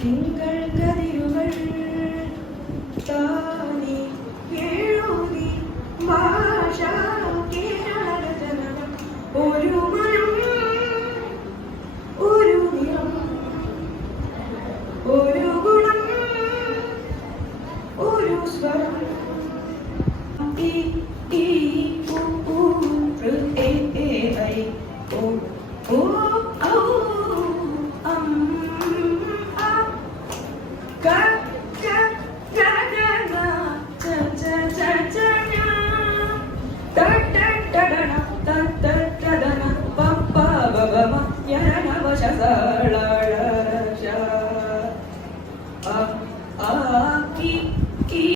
തിങ്കൾ കതിരുകൾ താനി എഴുതി ഭാഷ കേരളജനനം ഒരു മനം ഒരു നിറം ഒരു ഗുണം ഒരു സ്വരം ഈ